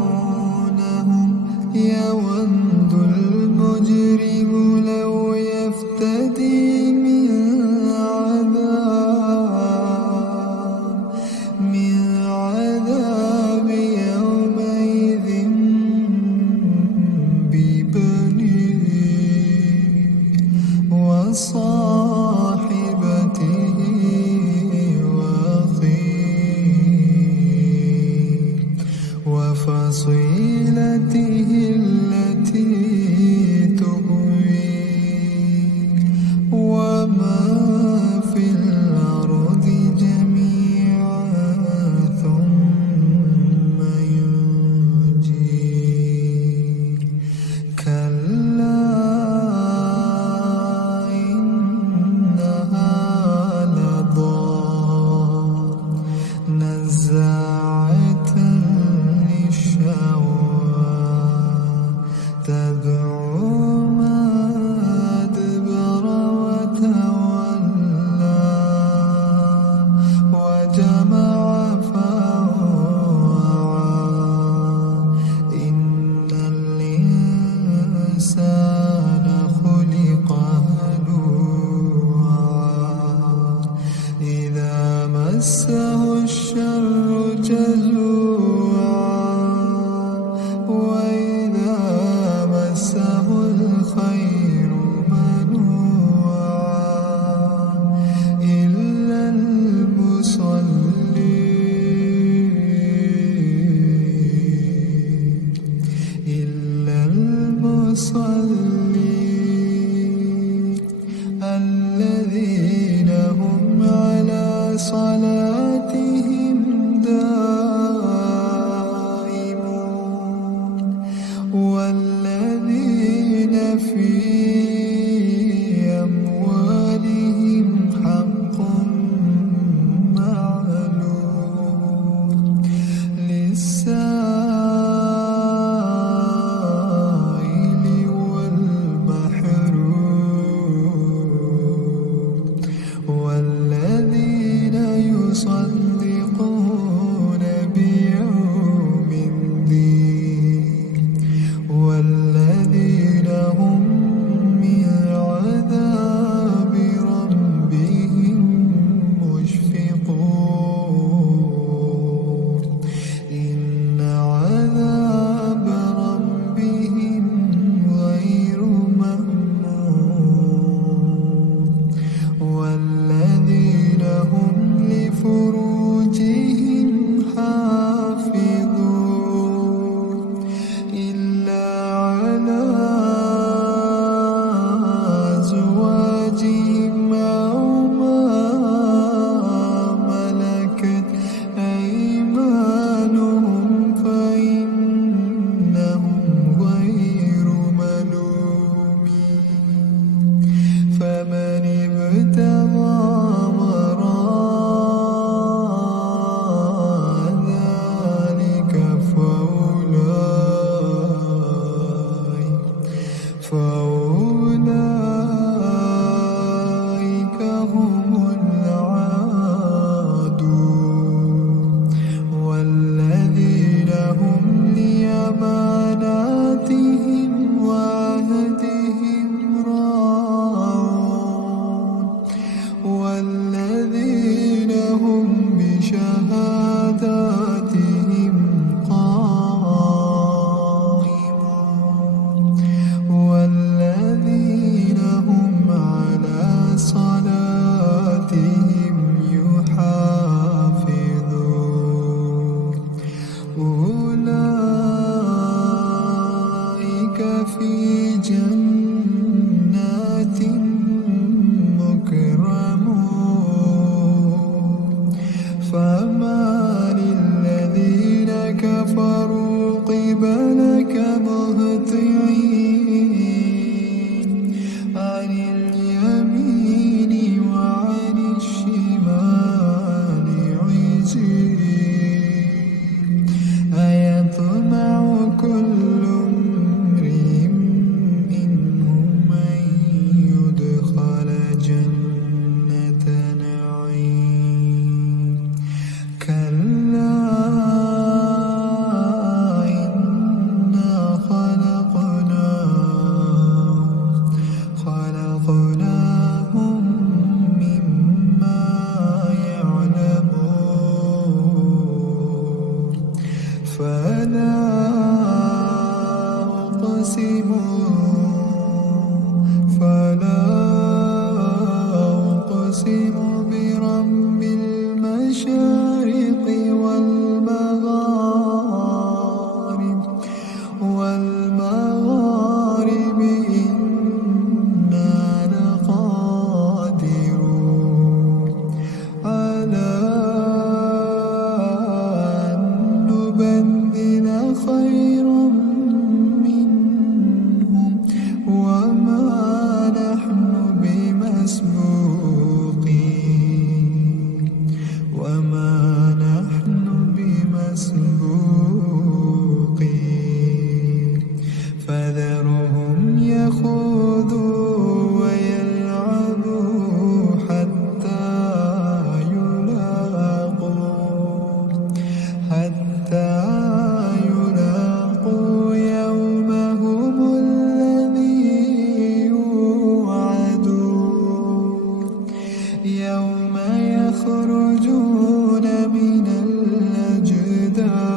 يبصرونهم يود المجرم لو يفتدي من عذاب يومئذ ببنيه وصاحبته وأخيه وفصيلته التي تؤويه ومن في الأرض جميعا ثم ينجيه كلا إنها لظى نزاعة للشوى تدعو من أدبر وتولى وجمع فأوعى إن الإنسان خلق هلوعا إذا مسه الشر جزوعا وإذا مسه الخير منوعا إلا المصلين الذين هم على صلاتهم دائمون والذين في أموالهم حق معلوم للسائل والمحروم والذين يصدقون بيوم الدين والذين هم من عذاب ربهم مشفقون إن عذاب ربهم غير مأمون والذين هم لفروجهم حافظون إلا على أزواجهم أو ما ملكت أيمانهم فإنهم غير ملومين فمن ابتغى وراء ذلك فأولئك هم العادون والذين هم لأماناتهم وعهدهم راعون والذين هم بشهاداتهم قائمون والذين هم على صلاتهم يحافظون أولئك في جنات مكرمون فما أقسم برب المشارق والمغارب إنا لقادرون على أن نبدل خيرا منهم وما نحن بمسبوقين فذرهم يخوضوا ويلعبوا حتى يلاقوا يومهم الذي يوعدون يوم يخرجون من الأجداث